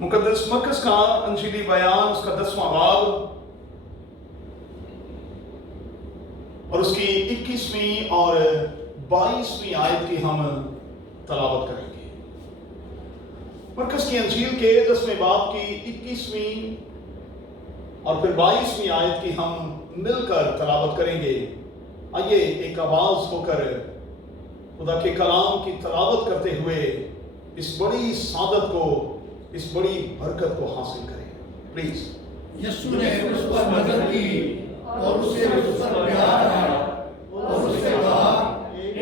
मुकद्दस मरकज़ का अंजीली बयान उसका 10वां बाब और उसकी 21वीं और 22वीं आयत की हम तलावत करेंगे। मरकज़ की अंजील के 10वें बाब की 21वीं और फिर 22वीं आयत की हम मिलकर तलावत करेंगे। आइए एक आवाज होकर खुदा के कलाम की तलावत करते हुए इस बड़ी सादत को, इस बड़ी बरकत को हासिल करें। प्लीज। यीशु ने उस पर नजर की और उसे उस पर प्यार आया और उससे कहा,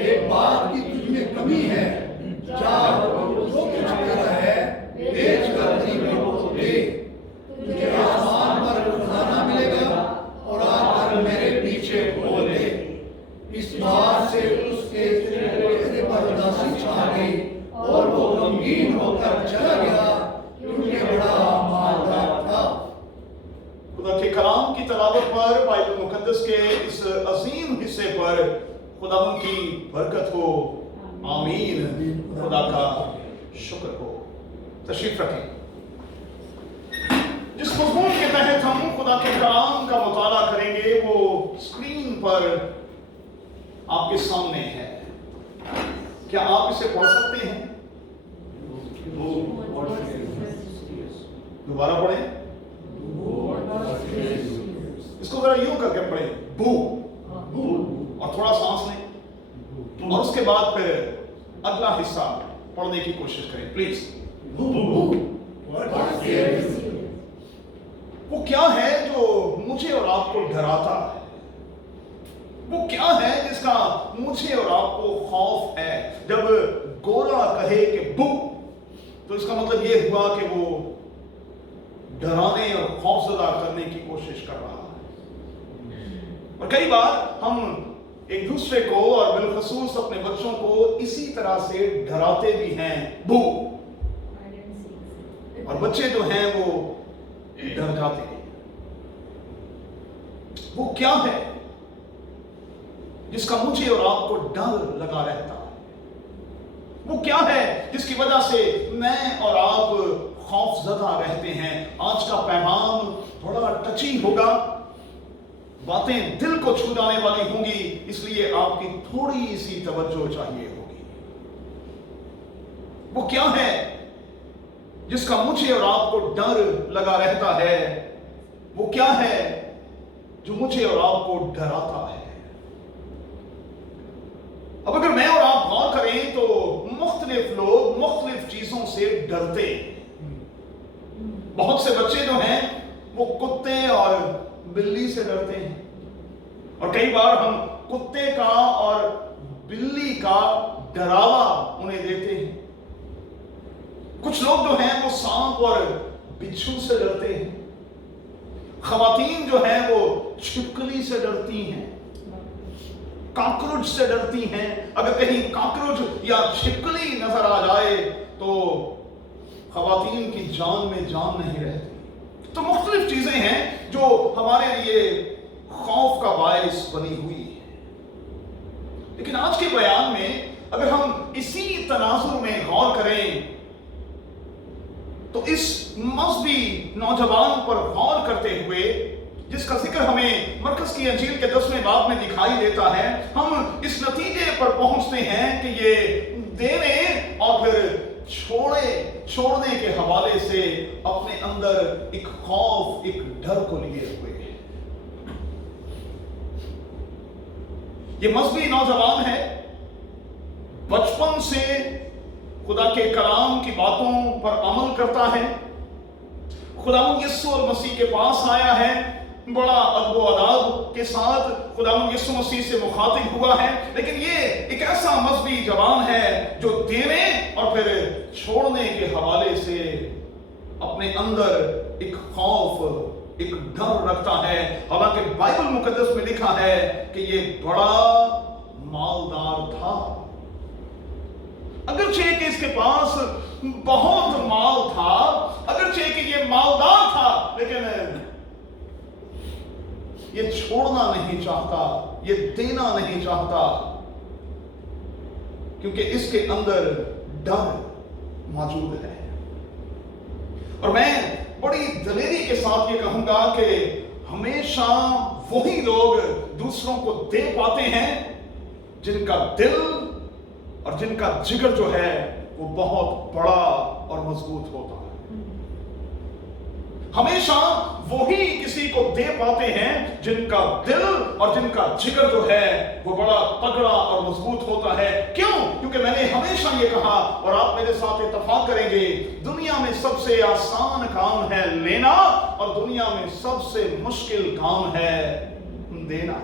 एक बात की तुझ में कमी है, जा जो कुछ तेरा है बेच कर गरीबों को दे, तुझे आसमान पर खजाना मिलेगा और आकर मेरे पीछे हो ले। इस बात से उसके चेहरे पर उदासी छा गई और वो गमगीन होकर चला गया क्योंकि बड़ा मालदार था। खुदा के कलाम की तलावत पर, बाइबल मुकद्दस के इस अजीम हिस्से पर खुदा की बरकत हो। आमीन। खुदा का शुक्र हो। तशरीफ रखें। जिस मज़मून के तहत हम खुदा के कलाम का मुताला करेंगे वो स्क्रीन पर आपके सामने है। क्या आप इसे पढ़ सकते हैं? दोबारा पढ़ें। इसको जरा यूं करके पढ़ें, बू, और थोड़ा सांस लें और उसके बाद फिर अगला हिस्सा पढ़ने की कोशिश करें। प्लीज। वो क्या है जो मुझे और आपको डराता है? वो क्या है जिसका मुझे और आपको खौफ है? जब गोरा कहे कि बू, तो इसका मतलब ये हुआ कि वो डराने और खौफजदा करने की कोशिश कर रहा है। और कई बार हम एक दूसरे को और बिलखसूस अपने बच्चों को इसी तरह से डराते भी हैं, बू, और बच्चे जो हैं वो डर जाते हैं। वो क्या है जिसका मुझे और आपको डर लगा रहता है? वो क्या है जिसकी वजह से मैं और आप खौफजदा रहते हैं? आज का पैगाम थोड़ा टची होगा, बातें दिल को छू जाने वाली होंगी, इसलिए आपकी थोड़ी सी तवज्जो चाहिए होगी। वो क्या है जिसका मुझे और आपको डर लगा रहता है? वो क्या है जो मुझे और आपको डराता है? अब अगर मैं और आप गौर करें तो मुख्तलिफ लोग मुख्तलिफ चीजों से डरते हैं। बहुत से बच्चे जो हैं वो कुत्ते और बिल्ली से डरते हैं, और कई बार हम कुत्ते का और बिल्ली का डरावा उन्हें देते हैं। कुछ लोग जो हैं वो सांप और बिच्छू से डरते हैं। खवातीन जो हैं वो छिपकली से डरती हैं, कॉकरोच से डरती हैं। अगर कहीं कॉकरोच या छिपकली नजर आ जाए तो खवातीन की जान में जान नहीं रहती। तो मुख्तलिफ चीजें हैं जो हमारे लिए खौफ का बायस बनी हुई है। लेकिन आज के बयान में अगर हम इसी तनाजुर में गौर करें तो इस मज़हबी नौजवान पर गौर करते हुए जिसका जिक्र हमें मरकज़ की अंजील के 10वें बाब में दिखाई देता है, हम इस नतीजे पर पहुंचते हैं कि ये देने और फिर छोड़ने के हवाले से अपने अंदर एक खौफ, एक डर को लिए हुए है। ये मज़हबी नौजवान है, बचपन से खुदा के कलाम की बातों पर अमल करता है, खुदावंद यीशु मसीह के पास आया है, बड़ा अदब अदाब के साथ खुदावंद यीशु मसीह से मुखातिब हुआ है। लेकिन ये एक ऐसा मज़हबी जवान है जो देने और फिर छोड़ने के हवाले से अपने अंदर एक खौफ, एक डर रखता है। हालांकि बाइबल मुकद्दस में लिखा है कि ये बड़ा मालदार था। अगरचे कि इसके पास बहुत माल था, अगरचे कि ये मालदार था, लेकिन ये छोड़ना नहीं चाहता, ये देना नहीं चाहता, क्योंकि इसके अंदर डर मौजूद है। और मैं बड़ी दलेरी के साथ ये कहूंगा कि हमेशा वही लोग दूसरों को दे पाते हैं जिनका दिल और जिनका जिगर जो है वो बहुत बड़ा और मजबूत होता है। हमेशा वही किसी को दे पाते हैं जिनका दिल और जिनका जिगर जो है वो बड़ा तगड़ा और मजबूत होता है। क्यों? क्योंकि मैंने हमेशा ये कहा, और आप मेरे साथ इत्तेफाक करेंगे, दुनिया में सबसे आसान काम है लेना और दुनिया में सबसे मुश्किल काम है देना।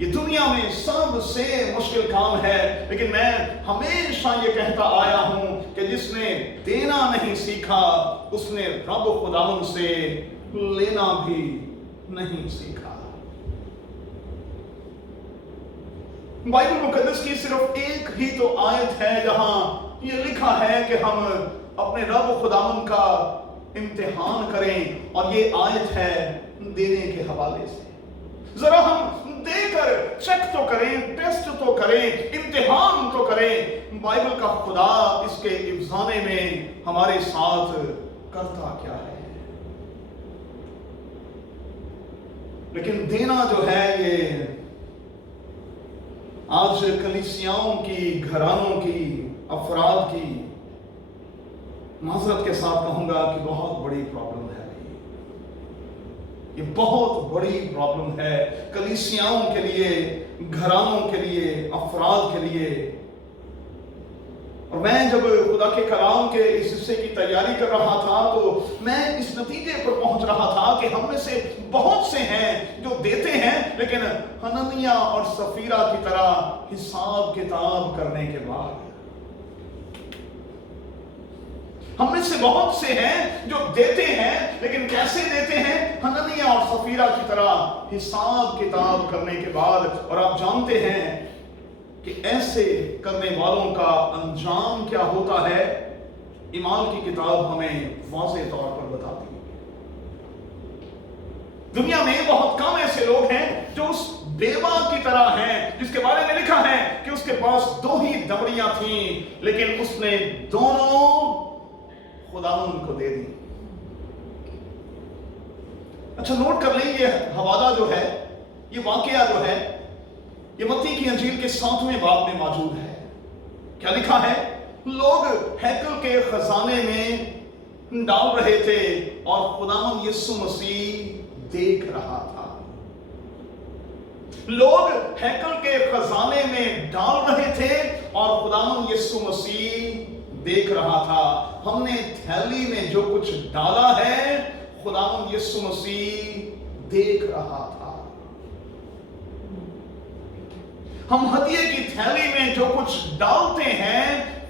ये दुनिया में सबसे मुश्किल काम है, लेकिन मैं हमेशा ये कहता आया हूं कि जिसने देना नहीं सीखा उसने रब खुदावन से लेना भी नहीं सीखा। बाइबल मुकद्दस की सिर्फ एक ही तो आयत है जहां ये लिखा है कि हम अपने रब खुदावन का इम्तिहान करें, और ये आयत है देने के हवाले से। जरा हम देकर चेक तो करें, टेस्ट तो करें, इम्तिहान तो करें, बाइबल का खुदा इसके इफ्जाने में हमारे साथ करता क्या है। लेकिन देना जो है ये आज कलीसियाओं की, घरानों की, अफराद की, माजरत के साथ कहूंगा कि बहुत बड़ी प्रॉब्लम है। ये बहुत बड़ी प्रॉब्लम है कलीसियाओं के लिए, घरानों के लिए, अफराद के लिए। और मैं जब खुदा के कलाम के इस हिस्से की तैयारी कर रहा था तो मैं इस नतीजे पर पहुंच रहा था कि हम में से बहुत से हैं जो देते हैं, लेकिन हननिया और सफीरा की तरह हिसाब किताब करने के बाद। हम में से बहुत से हैं जो देते हैं, लेकिन कैसे देते हैं? हननिया और सफीरा की तरह हिसाब किताब करने के बाद। और आप जानते हैं कि ऐसे करने वालों का अंजाम क्या होता है? ईमान की किताब हमें वाज़ेह तौर पर बताती है। दुनिया में बहुत कम ऐसे लोग हैं जो उस बेवा की तरह हैं जिसके बारे में लिखा है कि उसके पास 2 ही दमड़ियां थीं, लेकिन उसने दोनों खुदावंद को दे दी। अच्छा, नोट कर लें, ये हवाला जो है, ये वाकया जो है, ये मत्ती की अंजील के 7वें बाब में मौजूद है। क्या लिखा है? लोग हैकल के खजाने में डाल रहे थे और खुदावंद यीशु मसीह देख रहा था। लोग हैकल के खजाने में डाल रहे थे और खुदावंद यीशु मसीह देख रहा था। हमने थैली में जो कुछ डाला है खुदावंद यीशु मसीह देख रहा था। हम हदिये की थैली में जो कुछ डालते हैं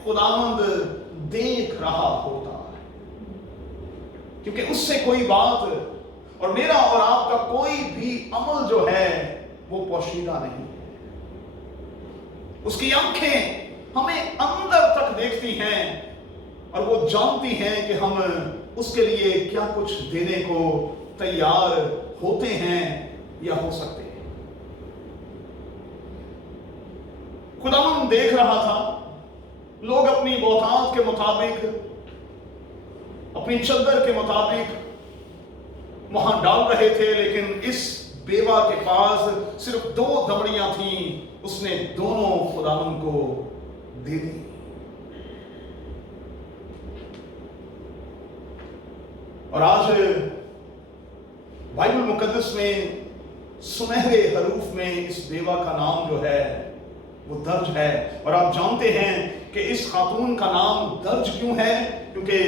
खुदावंद देख रहा होता है, क्योंकि उससे कोई बात और मेरा और आपका कोई भी अमल जो है वो पोशीदा नहीं है। उसकी आंखें हमें अंदर तक देखती हैं और वो जानती हैं कि हम उसके लिए क्या कुछ देने को तैयार होते हैं या हो सकते हैं। खुदावंद देख रहा था। लोग अपनी औकात के मुताबिक, अपनी चद्दर के मुताबिक वहां डाल रहे थे, लेकिन इस बेवा के पास सिर्फ 2 दमड़ियां थीं, उसने दोनों खुदावंद को दे दी। और आज बाइबल मुकद्दस में सुनहरे हरूफ में इस बेवा का नाम जो है वो दर्ज है। और आप जानते हैं कि इस खातून का नाम दर्ज क्यों है? क्योंकि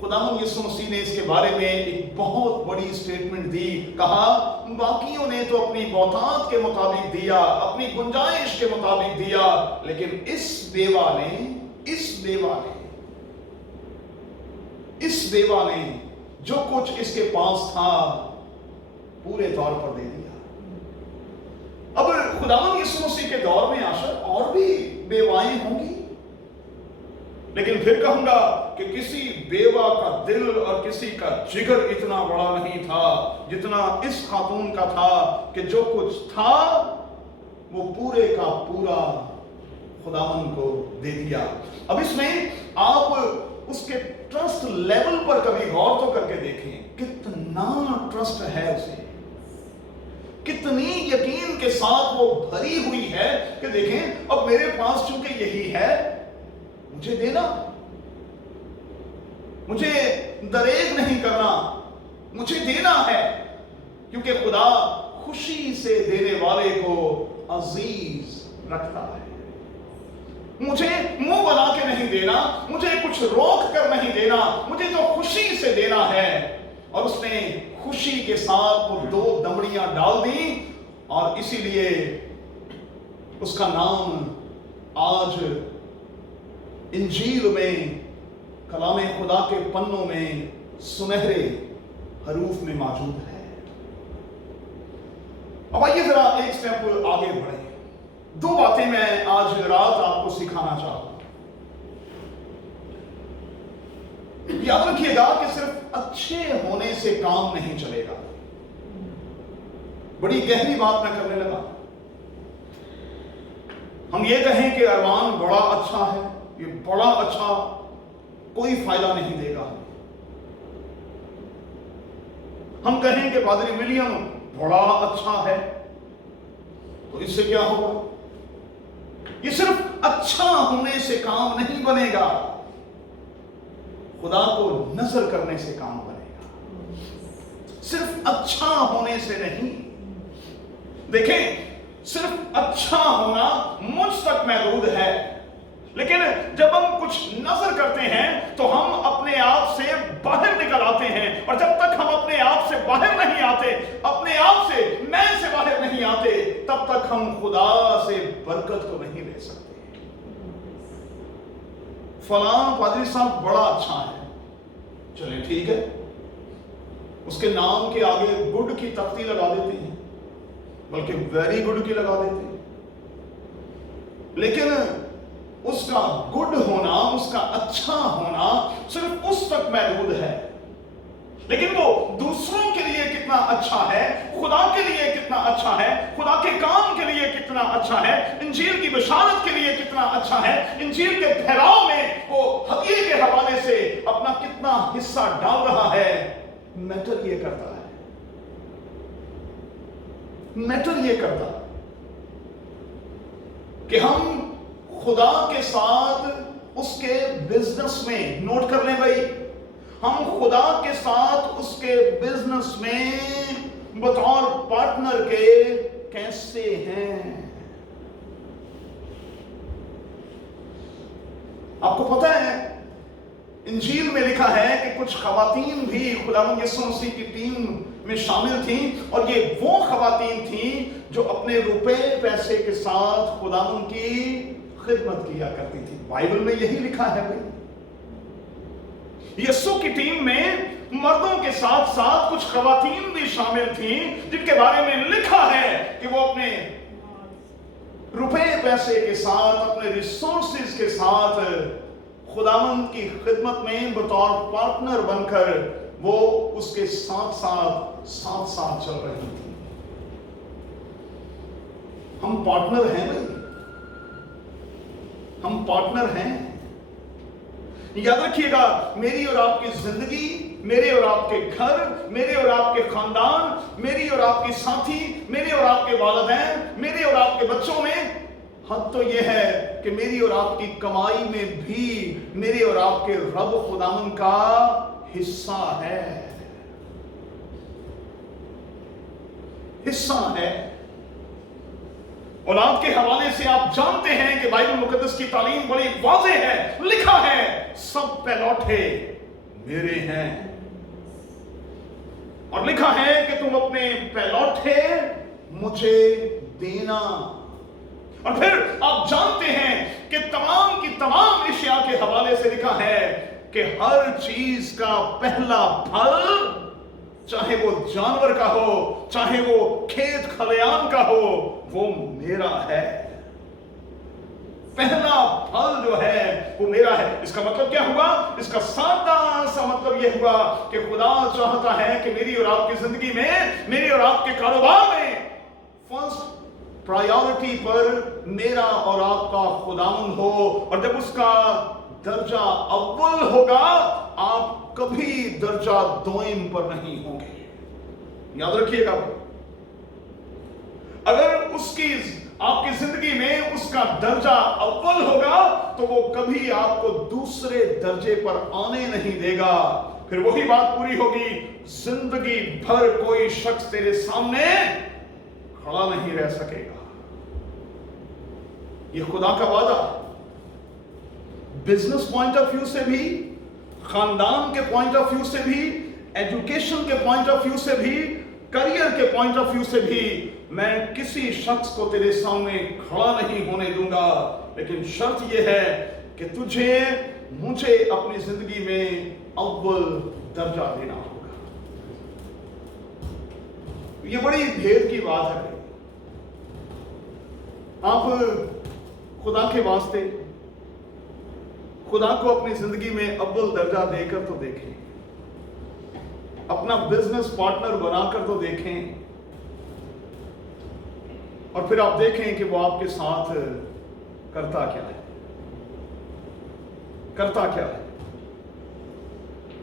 खुदावंद यीशु मसीह ने इसके बारे में एक बहुत बड़ी स्टेटमेंट दी। कहा, बाकियों ने तो अपनी औकात के मुताबिक दिया, अपनी गुंजाइश के मुताबिक दिया, लेकिन इस बेवा ने जो कुछ इसके पास था पूरे तौर पर दे दिया। अब खुदावंद यीशु मसीह के दौर में आशा और भी बेवाएं होंगी, लेकिन फिर कहूंगा कि किसी बेवा का दिल और किसी का जिगर इतना बड़ा नहीं था जितना इस खातून का था कि जो कुछ था वो पूरे का पूरा खुदावंद को दे दिया। अब इसमें आप اس کے ٹرسٹ لیول پر کبھی غور تو کر کے دیکھیں، کتنا ٹرسٹ ہے اسے، کتنی یقین کے ساتھ وہ بھری ہوئی ہے کہ دیکھیں اب میرے پاس چونکہ یہی ہے، مجھے دینا، مجھے دریغ نہیں کرنا، مجھے دینا ہے، کیونکہ خدا خوشی سے دینے والے کو عزیز رکھتا ہے۔ مجھے منہ بنا کے نہیں دینا، مجھے کچھ روک کر نہیں دینا، مجھے تو خوشی سے دینا ہے۔ اور اس نے خوشی کے ساتھ وہ 2 دمڑیاں ڈال دیں، اور اسی لیے اس کا نام آج انجیل میں، کلام خدا کے پنوں میں سنہرے حروف میں موجود ہے۔ اب آئیے ذرا ایک سٹیپ آگے بڑھیں۔ 2 باتیں میں آج رات آپ کو سکھانا چاہتا ہوں۔ یاد رکھیے گا کہ صرف اچھے ہونے سے کام نہیں چلے گا۔ بڑی گہری بات میں کرنے لگا۔ ہم یہ کہیں کہ ارمان بڑا اچھا ہے، یہ بڑا اچھا، کوئی فائدہ نہیں دے گا۔ ہم کہیں کہ پادری ولیم بڑا اچھا ہے، تو اس سے کیا ہوگا؟ یہ صرف اچھا ہونے سے کام نہیں بنے گا، خدا کو نظر کرنے سے کام بنے گا، صرف اچھا ہونے سے نہیں۔ دیکھیں، صرف اچھا ہونا مجھ تک محدود ہے، لیکن جب ہم کچھ نظر کرتے ہیں تو ہم اپنے آپ سے باہر نکل آتے ہیں، اور جب تک ہم اپنے آپ سے باہر نہیں آتے، اپنے آپ سے، میں سے باہر نہیں آتے، تب تک ہم خدا سے برکت کو نہیں لے سکتے۔ فلاں پادری صاحب بڑا اچھا ہے، چلیں ٹھیک ہے، اس کے نام کے آگے گڈ کی تختی لگا دیتے ہیں، بلکہ ویری گڈ کی لگا دیتے ہیں، لیکن اس کا گڈ ہونا، اس کا اچھا ہونا صرف اس تک محدود ہے، لیکن وہ دوسروں کے لیے کتنا اچھا ہے، خدا کے لیے کتنا اچھا ہے، خدا کے کام کے لیے کتنا اچھا ہے، انجیل کی بشارت کے لیے کتنا اچھا ہے، انجیل کے پھیلاؤ میں وہ ہدیے کے حوالے سے اپنا کتنا حصہ ڈال رہا ہے، میٹر یہ کرتا ہے، میٹر یہ کرتا ہے کہ ہم خدا کے ساتھ اس کے بزنس میں، نوٹ کر لیں بھائی، ہم خدا کے ساتھ اس کے بزنس میں بطور پارٹنر کے کیسے ہیں۔ آپ کو پتہ ہے انجیل میں لکھا ہے کہ کچھ خواتین بھی خداوند یسوع مسیح کی ٹیم میں شامل تھیں، اور یہ وہ خواتین تھیں جو اپنے روپے پیسے کے ساتھ خداوند کی خدمت کیا کرتی تھی۔ بائبل میں یہی لکھا ہے بھائی۔ یسوع کی ٹیم میں مردوں کے ساتھ ساتھ کچھ خواتین بھی شامل تھیں، جن کے بارے میں لکھا ہے کہ وہ اپنے روپے پیسے کے ساتھ، اپنے ریسورسز کے ساتھ خداوند کی خدمت میں بطور پارٹنر بن کر وہ اس کے ساتھ ساتھ چل رہی تھی۔ ہم پارٹنر ہیں بھائی، ہم پارٹنر ہیں۔ یاد رکھیے گا، میری اور آپ کی زندگی، میرے اور آپ کے گھر، میرے اور آپ کے خاندان، میری اور آپ کے ساتھی، میرے اور آپ کے والدین، میرے اور آپ کے بچوں میں حد تو یہ ہے کہ میری اور آپ کی کمائی میں بھی میرے اور آپ کے رب خداوند کا حصہ ہے، حصہ ہے۔ اولاد کے حوالے سے آپ جانتے ہیں کہ بائبل مقدس کی تعلیم بڑی واضح ہے، لکھا ہے سب پہلوٹے میرے ہیں، اور لکھا ہے کہ تم اپنے پہلوٹے مجھے دینا۔ اور پھر آپ جانتے ہیں کہ تمام کی تمام اشیاء کے حوالے سے لکھا ہے کہ ہر چیز کا پہلا پھل، چاہے وہ جانور کا ہو، چاہے وہ کھیت کھلیان کا ہو، وہ میرا ہے۔ پہلا پھل جو ہے وہ میرا ہے۔ اس کا مطلب کیا ہوا؟ اس کا سادہ سا مطلب یہ ہوا کہ خدا چاہتا ہے کہ میری اور آپ کی زندگی میں، میری اور آپ کے کاروبار میں فرسٹ پرائیورٹی پر میرا اور آپ کا خداوند ہو، اور جب اس کا दर्जा अव्वल होगा, आप कभी दर्जा दोइम पर नहीं होंगे। याद रखिएगा, अगर उसकी आपकी जिंदगी में उसका दर्जा अव्वल होगा तो वो कभी आपको दूसरे दर्जे पर आने नहीं देगा। फिर वही बात पूरी होगी, जिंदगी भर कोई शख्स तेरे सामने खड़ा नहीं रह सकेगा। ये खुदा का वादा, बिजनेस पॉइंट ऑफ व्यू से भी, खानदान के पॉइंट ऑफ व्यू से भी, एजुकेशन के पॉइंट ऑफ व्यू से भी, करियर के पॉइंट ऑफ व्यू से भी, मैं किसी शख्स को तेरे सामने खड़ा नहीं होने दूंगा। लेकिन शर्त यह है कि तुझे मुझे अपनी जिंदगी में अव्वल दर्जा देना होगा। ये बड़ी भेद की बात है। आप खुदा के वास्ते खुदा को अपनी जिंदगी में अव्वल दर्जा देकर तो देखें, अपना बिजनेस पार्टनर बनाकर तो देखें, और फिर आप देखें कि वो आपके साथ करता क्या है, करता क्या है।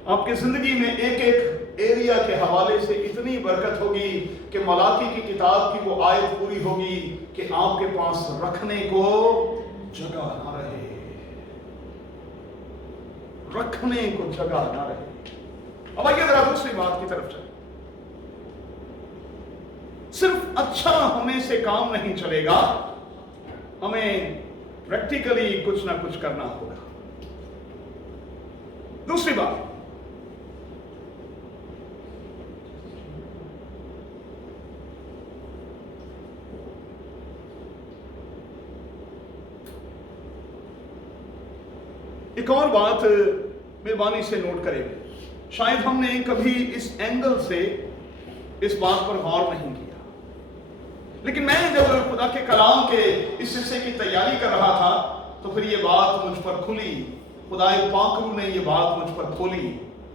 आपकी जिंदगी में एक एक एरिया के हवाले से इतनी बरकत होगी कि मलाकी की किताब की वो आयत पूरी होगी कि आपके पास रखने को जगह ना रहे, रखने को जगह ना रहे। अब आइए जरा दूसरी बात की तरफ चले। सिर्फ अच्छा होने से काम नहीं चलेगा, हमें प्रैक्टिकली कुछ ना कुछ करना होगा। दूसरी बात, एक और बात मेहरबानी से नोट करें। शायद हमने कभी इस एंगल से इस बात पर गौर नहीं किया, लेकिन मैं जब खुदा के कलाम के इस हिस्से की तैयारी कर रहा था तो फिर ये बात मुझ पर खुली, खुदा पाकरू ने ये बात मुझ पर खोली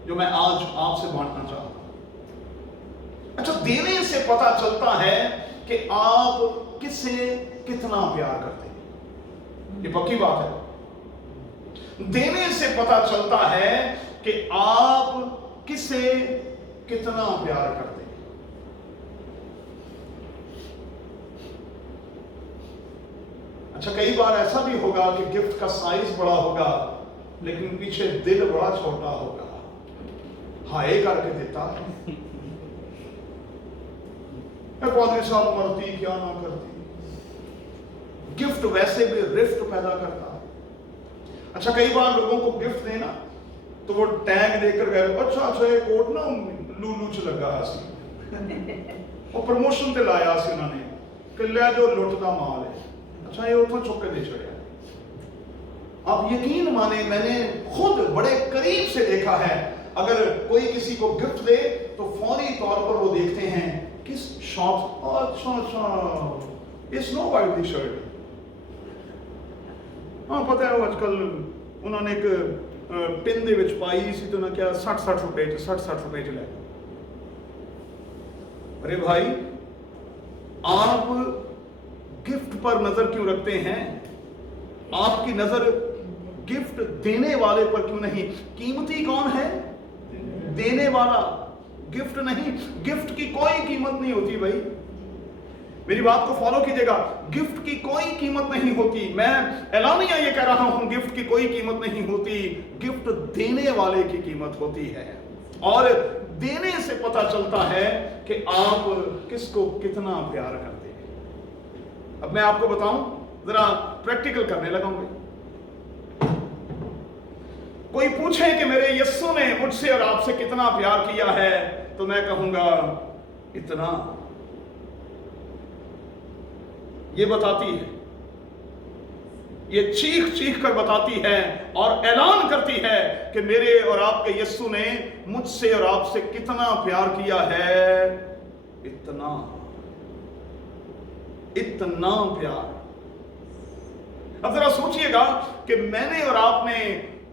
जो मैं आज आपसे बांटना चाहता हूं। अच्छा, देने से पता चलता है कि आप किससे कितना प्यार करते हैं, ये पक्की बात है। देने से पता चलता है कि आप किससे कितना प्यार करते हैं। अच्छा, कई बार ऐसा भी होगा कि गिफ्ट का साइज बड़ा होगा लेकिन पीछे दिल बड़ा छोटा होगा, हाय करके देता है। पादरी साहब मरती क्या ना करती, गिफ्ट वैसे भी रिफ्ट पैदा करता है। अच्छा, कई बार लोगों को गिफ्ट देना तो वो टैग देकर गए, अच्छा अच्छा ये कोट ना लूलू च लगा सी, वो प्रमोशन ते लाया सी उन्होंने कि ले जो लुट का माल है, अच्छा ये उठो चुक के दे चढ़िया। आप यकीन माने, मैंने खुद बड़े करीब से देखा है, अगर कोई किसी को गिफ्ट दे तो फौरी तौर पर वो देखते हैं किस शॉप, अच्छा अच्छा ये स्नो वाइट टी शर्ट, हाँ पता है वो आजकल उन्होंने एक पिन दे विच पाई सी तो ना क्या 60 रुपए च ले। अरे भाई, आप गिफ्ट पर नजर क्यों रखते हैं? आपकी नजर गिफ्ट देने वाले पर क्यों नहीं? कीमती कौन है? देने वाला, गिफ्ट नहीं। गिफ्ट की कोई कीमत नहीं होती भाई, मेरी बात को फॉलो कीजिएगा। गिफ्ट की कोई कीमत नहीं होती। मैं एलानिया ये कह रहा हूं, गिफ्ट की कोई कीमत नहीं होती, गिफ्ट देने वाले की कीमत होती है। और देने से पता चलता है कि आप किसको कितना प्यार करते हैं। अब मैं आपको बताऊं, जरा प्रैक्टिकल करने लगाऊंगा। कोई पूछे कि मेरे यस्सु ने मुझसे और आपसे कितना प्यार किया है, तो मैं कहूंगा इतना। ये बताती है, ये चीख चीख कर बताती है और ऐलान करती है कि मेरे और आपके यस्सु ने मुझसे और आपसे कितना प्यार किया है। इतना, इतना प्यार। अब जरा सोचिएगा कि मैंने और आपने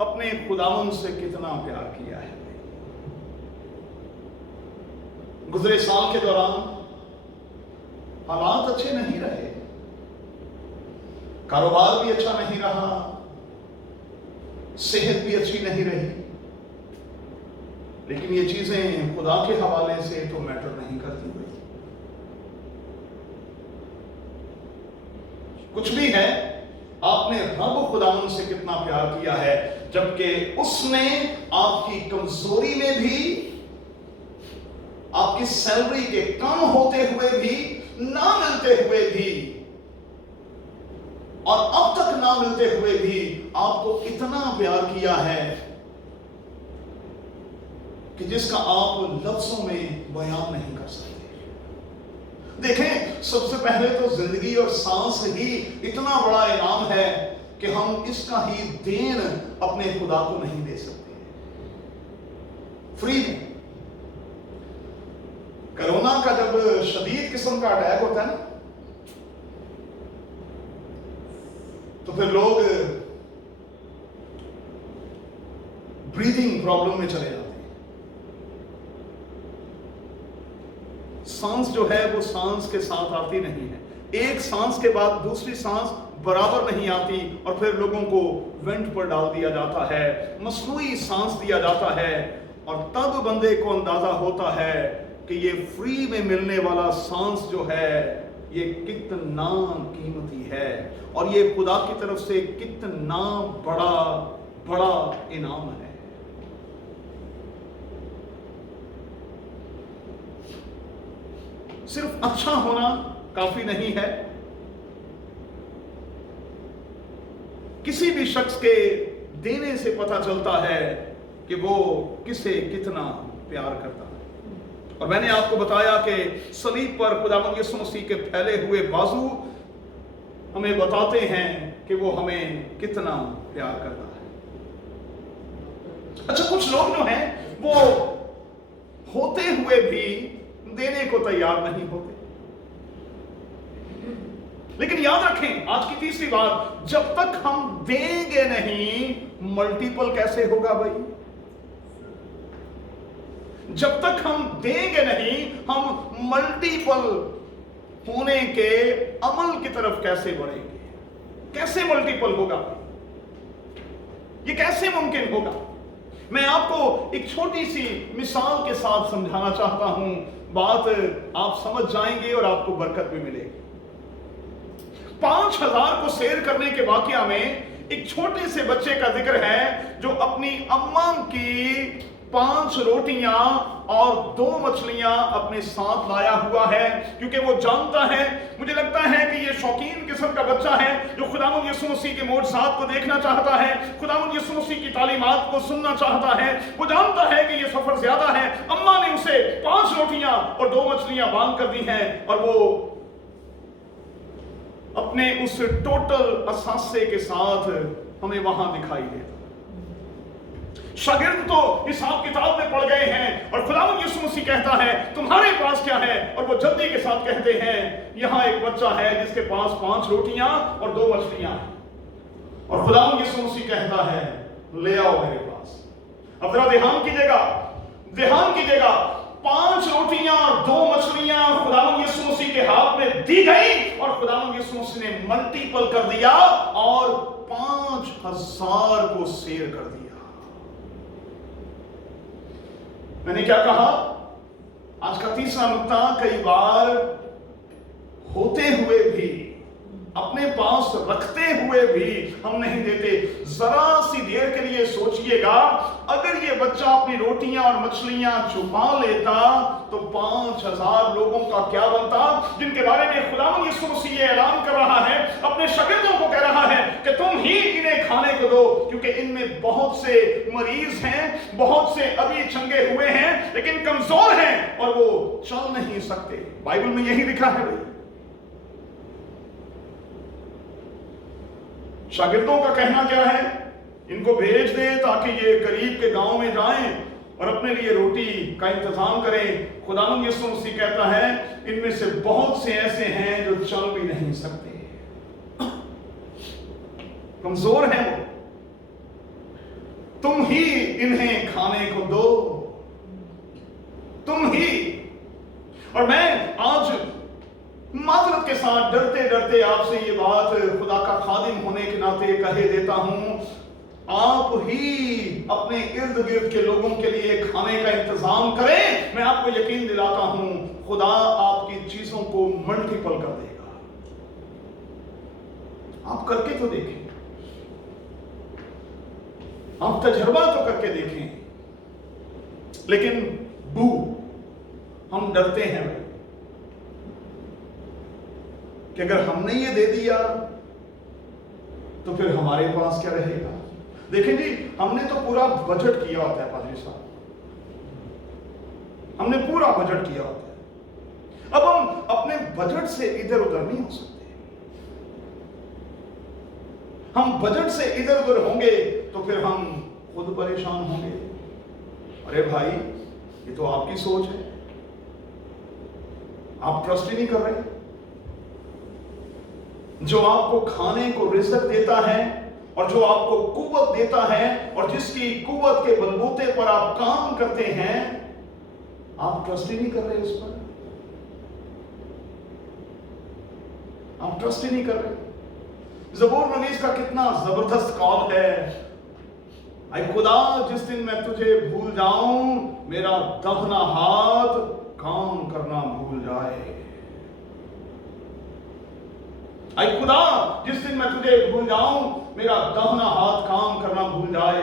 अपने खुदावंद से कितना प्यार किया है। गुजरे साल के दौरान हालात अच्छे नहीं रहे, कारोबार भी अच्छा नहीं रहा, सेहत भी अच्छी नहीं रही, लेकिन ये चीजें खुदा के हवाले से तो मैटर नहीं करती भाई। कुछ भी है, आपने रब खुदावन से कितना प्यार किया है, जबकि उसने आपकी कमजोरी में भी, आपकी सैलरी के कम होते हुए भी, ना मिलते हुए भी, और अब तक ना मिलते हुए भी आपको इतना प्यार किया है कि जिसका आप लफ्जों में बयान नहीं कर सकते। देखें, सबसे पहले तो जिंदगी और सांस ही इतना बड़ा इनाम है कि हम इसका ही देन अपने खुदा को नहीं दे सकते फ्री में। कोरोना का जब शदीद किस्म का अटैक होता है ना, तो फिर लोग ब्रीदिंग प्रॉब्लम में चले जाते हैं। सांस जो है वो सांस के साथ आती नहीं है, एक सांस के बाद दूसरी सांस बराबर नहीं आती, और फिर लोगों को वेंट पर डाल दिया जाता है, मसनूई सांस दिया जाता है, और तब बंदे को अंदाजा होता है कि ये फ्री में मिलने वाला सांस जो है ये कितना कीमती है, और ये खुदा की तरफ से कितना बड़ा बड़ा इनाम है। सिर्फ अच्छा होना काफी नहीं है। किसी भी शख्स के देने से पता चलता है कि वो किसे कितना प्यार करता है। और मैंने आपको बताया कि सलीब पर खुदावंद यीशु मसीह के फैले हुए बाजू हमें बताते हैं कि वो हमें कितना प्यार करता है। अच्छा, कुछ लोग जो हैं वो होते हुए भी देने को तैयार नहीं होते। लेकिन याद रखें, आज की तीसरी बात, जब तक हम देंगे नहीं, मल्टीपल कैसे होगा भाई? जब तक हम देंगे नहीं, हम मल्टीपल होने के अमल की तरफ कैसे बढ़ेंगे? कैसे मल्टीपल होगा? ये कैसे मुमकिन होगा? मैं आपको एक छोटी सी मिसाल के साथ समझाना चाहता हूं, बात आप समझ जाएंगे और आपको बरकत भी मिलेगी। 5000 को शेयर करने के वाकया में एक छोटे से बच्चे का जिक्र है जो अपनी अम्मा की 5 रोटियां और 2 मछलियां अपने साथ लाया हुआ है, क्योंकि वो जानता है, मुझे लगता है कि ये शौकीन किस्म का बच्चा है जो खुदावंद यीशु मसीह के मोजज़ात को देखना चाहता है, खुदावंद यीशु मसीह की तालीमात को सुनना चाहता है। वो जानता है कि ये सफर ज्यादा है। अम्मा ने उसे 5 रोटियां और 2 मछलियां बांध कर दी हैं, और वो अपने उस टोटल असासे के साथ हमें वहां दिखाई देता। शागिर्द तो हिसाब किताब में पड़ गए हैं, और खुदावंद यीशु मसीह कहता है तुम्हारे पास क्या है, और वो जल्दी के साथ कहते हैं यहां एक बच्चा है जिसके पास 5 रोटियां और 2 मछलियां हैं। और खुदावंद यीशु मसीह कहता है ले आओ मेरे पास। अब जरा ध्यान कीजिएगा, 5 रोटियां और 2 मछलियां खुदावंद यीशु मसीह के हाथ में दी गई, और खुदावंद यीशु मसीह ने मल्टीपल कर दिया और 5000 को शेयर कर दिया। मैंने क्या कहा? आज का तीसरा नुक्ता, कई बार होते हुए भी, अपने पास रखते हुए भी हम नहीं देते। जरा सी देर के लिए सोचिएगा, अगर ये बच्चा अपनी रोटियां और मछलियां छुपा लेता तो 5000 लोगों का क्या बनता, जिनके बारे में खुदावंद यीशु मसीह ये ऐलान कर रहा है, अपने शागिर्दों को कह रहा है कि तुम ही इन्हें खाने को दो, क्योंकि इनमें बहुत से मरीज हैं, बहुत से अभी चंगे हुए हैं, लेकिन कमजोर हैं और वो चल नहीं सकते। बाइबल में यही लिखा है भाई। शागिर्दों का कहना क्या है? इनको भेज दे ताकि ये करीब के गांव में जाएं और अपने लिए रोटी का इंतजाम करें। खुदावंद यीशु मसीह कहता है इनमें से बहुत से ऐसे हैं जो चल भी नहीं सकते, कमजोर हैं वो, तुम ही इन्हें खाने को दो, तुम ही। और मैं आज माजरत के साथ डरते डरते आपसे ये बात खुदा का खादिम होने के नाते कहे देता हूं, آپ ہی اپنے ارد گرد کے لوگوں کے لیے کھانے کا انتظام کریں، میں آپ کو یقین دلاتا ہوں خدا آپ کی چیزوں کو ملٹیپل کر دے گا۔ آپ کر کے تو دیکھیں، آپ تجربہ تو کر کے دیکھیں۔ لیکن ہم ڈرتے ہیں کہ اگر ہم نے یہ دے دیا تو پھر ہمارے پاس کیا رہے گا۔ دیکھیں جی، ہم نے تو پورا بجٹ کیا ہوتا ہے پادری صاحب، ہم نے پورا بجٹ کیا ہوتا ہے، اب ہم اپنے بجٹ سے ادھر ادھر نہیں ہو سکتے۔ ہم بجٹ سے ادھر ادھر ہوں گے تو پھر ہم خود پریشان ہوں گے۔ ارے بھائی، یہ تو آپ کی سوچ ہے، آپ ٹرسٹ ہی نہیں کر رہے۔ جو آپ کو کھانے کو رزق دیتا ہے اور جو آپ کو قوت دیتا ہے اور جس کی قوت کے بلبوتے پر آپ کام کرتے ہیں، آپ ٹرسٹ ہی نہیں کر رہے اس پر، آپ ٹرسٹ ہی نہیں کر رہے۔ زبور نویس کا کتنا زبردست قول ہے، اے خدا جس دن میں تجھے بھول جاؤں میرا داہنا ہاتھ کام کرنا بھول جائے۔ اے خدا جس دن میں تجھے بھول جاؤں میرا داہنا ہاتھ کام کرنا بھول جائے۔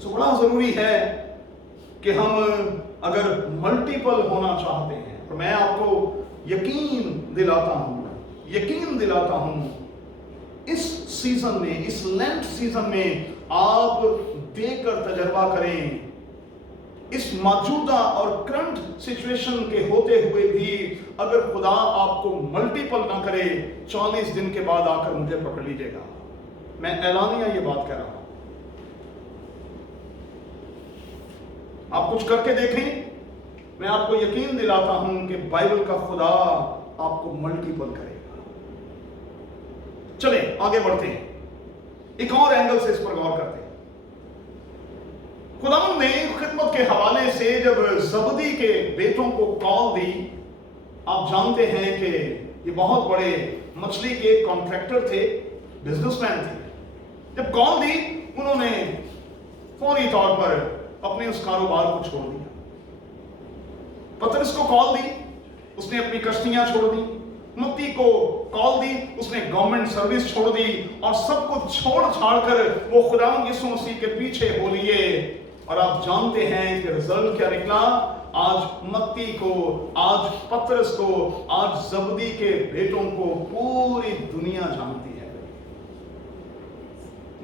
سو بڑا ضروری ہے کہ ہم اگر ملٹیپل ہونا چاہتے ہیں، تو میں آپ کو یقین دلاتا ہوں اس سیزن میں، اس لینٹ سیزن میں آپ دے کر تجربہ کریں۔ اس موجودہ اور کرنٹ سچویشن کے ہوتے ہوئے بھی اگر خدا آپ کو ملٹیپل نہ کرے، 40 دن کے بعد آ کر مجھے پکڑ لیجیے گا، میں اعلانیہ یہ بات کہہ رہا ہوں۔ آپ کچھ کر کے دیکھیں، میں آپ کو یقین دلاتا ہوں کہ بائبل کا خدا آپ کو ملٹیپل کرے گا۔ چلیں آگے بڑھتے ہیں، ایک اور اینگل سے اس پر غور کرتے ہیں۔ خداوند نے خدمت کے حوالے سے جب زبدی کے بیٹوں کو کال دی، آپ جانتے ہیں کہ یہ بہت بڑے مچھلی کے کانٹریکٹر تھے، بزنس مین تھے۔ جب کال دی انہوں نے فوری طور پر اپنے اس کاروبار کو چھوڑ دیا۔ پترس کو کال دی، اس نے اپنی کشتیاں چھوڑ دی۔ متی کو کال دی، اس نے گورنمنٹ سروس چھوڑ دی، اور سب کچھ چھوڑ چھاڑ کر وہ خداوند یسوع مسیح کے پیچھے ہو لیے۔ اور آپ جانتے ہیں کہ رزلٹ کیا نکلا؟ آج متی کو، آج پترس کو، آج زبدی کے بیٹوں کو پوری دنیا جانتی ہے۔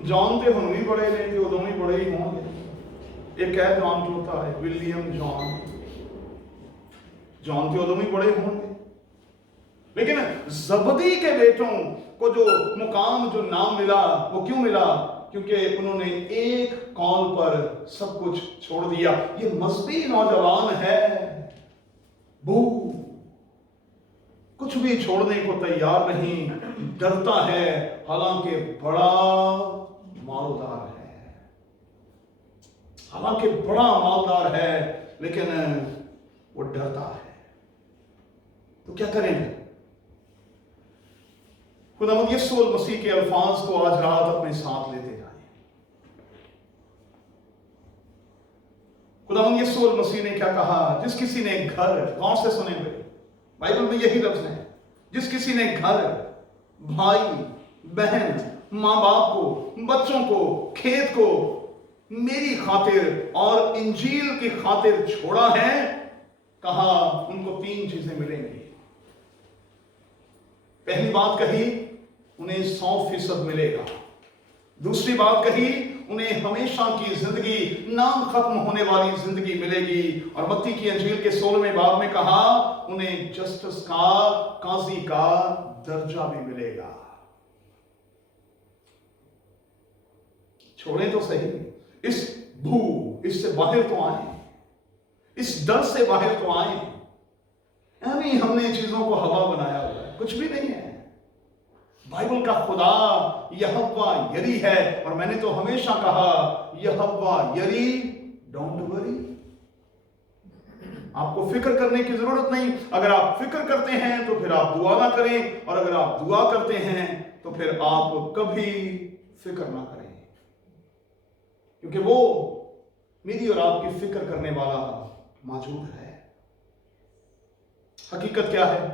جانتے ہم بھی بڑے نہیں تھے، ادوں بھی بڑے ہی ہوں گے۔ ایک ہے جان ہوتا ہے ولیم جان، جانتے ادوں بھی بڑے ہوں گے، لیکن زبدی کے بیٹوں کو جو مقام، جو نام ملا، وہ کیوں ملا؟ کیونکہ انہوں نے ایک کال پر سب کچھ چھوڑ دیا۔ یہ مذہبی نوجوان ہے، وہ کچھ بھی چھوڑنے کو تیار نہیں، ڈرتا ہے، حالانکہ بڑا مالدار ہے، حالانکہ بڑا مالدار ہے، لیکن وہ ڈرتا ہے۔ تو کیا کریں گے؟ خداوند یسوع المسیح کے الفاظ کو آج رات اپنے ساتھ لیتے جائیں۔ خداوند یسوع المسیح نے کیا کہا؟ جس کسی نے گھر، کون سے سنے ہوئے؟ بائبل میں یہی لفظ ہے، جس کسی نے گھر، بھائی بہن، ماں باپ کو، بچوں کو، کھیت کو میری خاطر اور انجیل کی خاطر چھوڑا ہے، کہا ان کو 3 چیزیں ملیں گی۔ پہلی بات کہی انہیں 100% ملے گا۔ دوسری بات کہی انہیں ہمیشہ کی زندگی، نام ختم ہونے والی زندگی ملے گی۔ اور متی کی انجیل کے 16ویں باب میں کہا انہیں جسٹس کا، قاضی کا درجہ بھی ملے گا۔ چھوڑیں تو صحیح، اس سے باہر تو آئیں، اس ڈر سے باہر تو آئیں۔ ہم نے چیزوں کو ہوا بنایا ہوا ہے، کچھ بھی نہیں ہے۔ بائبل کا خدا یہوہ یری ہے، اور میں نے تو ہمیشہ کہا یہوہ یری، ڈونٹ وری۔ آپ کو فکر کرنے کی ضرورت نہیں۔ اگر آپ فکر کرتے ہیں تو پھر آپ دعا نہ کریں، اور اگر آپ دعا کرتے ہیں تو پھر آپ کبھی फिक्र ना करें, क्योंकि वो मेरी और आपकी फिक्र करने वाला मौजूद है। हकीकत क्या है?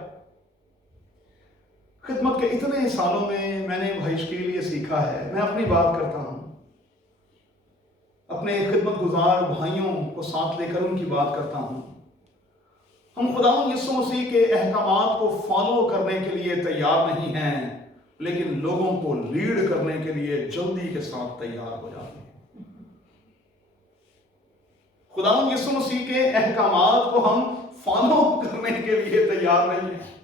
खिदमत के इतने सालों में मैंने भाई के लिए सीखा है, मैं अपनी बात करता हूं, अपने खिदमत गुजार भाइयों को साथ लेकर उनकी बात करता हूं। हम खुदावंद यीशु मसीह के अहकामात को फॉलो करने के लिए तैयार नहीं हैं, लेकिन लोगों को लीड करने के लिए जल्दी के साथ तैयार हो जाते हैं। खुदावंद यीशु मसीह के अहकामात को हम फॉलो करने के लिए तैयार नहीं हैं,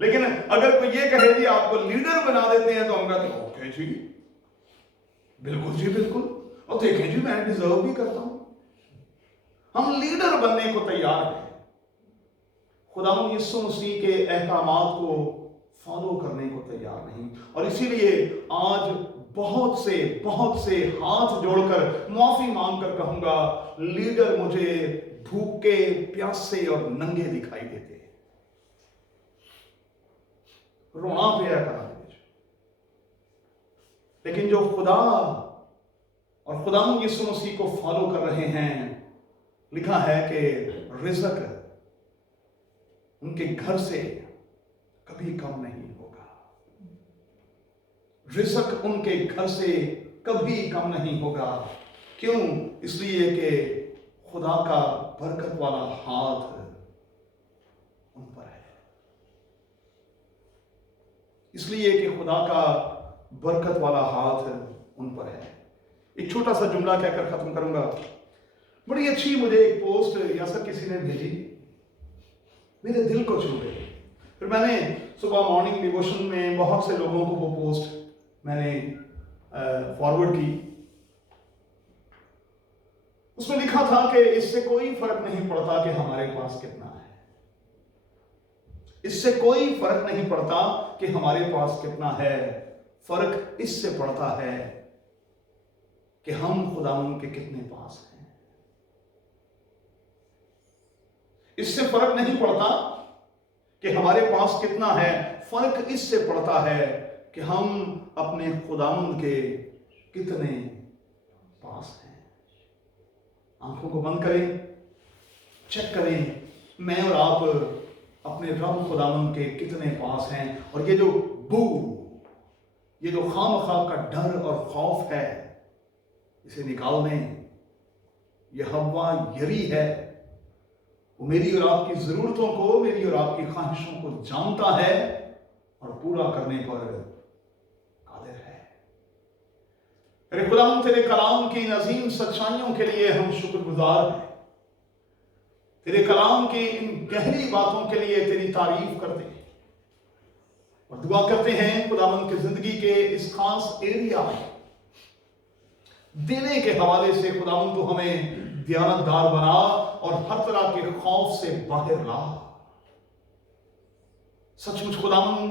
लेकिन अगर कोई ये कहे जी आपको लीडर बना देते हैं, तो हम कहते हैं ओके जी, बिल्कुल जी बिल्कुल, और देखें जी मैं डिजर्व भी करता हूं। हम लीडर बनने को तैयार हैं, खुदावंद यीशु मसीह के अहकामात को फॉलो करने को तैयार नहीं। और इसीलिए आज बहुत से हाथ जोड़कर माफी मांगकर कहूंगा, लीडर मुझे भूखे, प्यासे और नंगे दिखाई देते हैं, रोना पे करा दे। लेकिन जो खुदा और खुदावंद यीशु मसीह को फॉलो कर रहे हैं, लिखा है कि रिज़्क उनके घर से कभी कम नहीं होगा। रिज़्क उनके घर से कभी कम नहीं होगा। क्यों? इसलिए कि खुदा का बरकत वाला हाथ उन पर है। इसलिए कि खुदा का बरकत वाला हाथ उन पर है। एक छोटा सा जुमला कहकर खत्म करूंगा। बड़ी अच्छी मुझे एक पोस्ट यासर किसी ने भेजी, मेरे दिल को छू गई। फिर मैंने सुबह मॉर्निंग डिवोशन में बहुत से लोगों को वो पोस्ट मैंने फॉरवर्ड की। उसमें लिखा था कि इससे कोई फर्क नहीं पड़ता कि हमारे पास कितना है, इससे कोई फर्क नहीं पड़ता कि हमारे पास कितना है, फर्क इससे पड़ता है कि हम खुदावंद के कितने पास हैं। इससे फर्क नहीं पड़ता कि हमारे पास कितना है, फर्क इससे पड़ता है कि हम अपने खुदावंद के कितने पास हैं। आंखों को बंद करें, चेक करें मैं और आप अपने रब खुदावंद के कितने पास हैं। और ये जो खामखा का डर और खौफ है, इसे निकाल दें। यह हव्वा यरी है, वो मेरी और आपकी जरूरतों को, मेरी और आपकी ख्वाहिशों को जानता है और पूरा करने पर कादिर है। अरे खुदावंद तेरे कलाम की अजीम सच्चाइयों के लिए हम शुक्रगुजार हैं। तेरे कलाम की इन गहरी बातों के लिए तेरी तारीफ करते हैं और दुआ करते हैं खुदावंद की जिंदगी के इस खास एरिया में देने के हवाले से खुदावंद तो हमें दयानतदार बना और हर तरह के खौफ से बाहर ला। सचमुच खुदावंद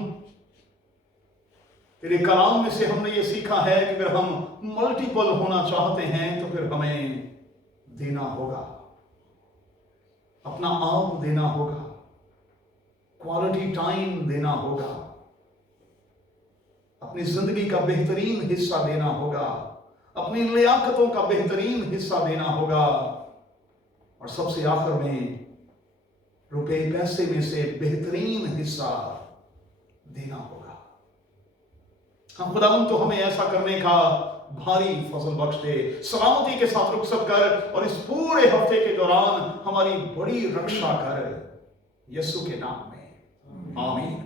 तेरे कलाम में से हमने ये सीखा है कि अगर हम मल्टीपल होना चाहते हैं तो फिर हमें देना होगा, अपना आप देना होगा, क्वालिटी टाइम देना होगा, अपनी जिंदगी का बेहतरीन हिस्सा देना होगा, अपनी लियाकतों का बेहतरीन हिस्सा देना होगा और सबसे आखिर में रुपए पैसे में से बेहतरीन हिस्सा देना होगा। हम खुदावंद तो हमें ऐसा करने का भारी फजल बख्श दे। सलामती के साथ रुखसत कर और इस पूरे हफ्ते के दौरान हमारी बड़ी रक्षा कर, यीशु के नाम में आमीन।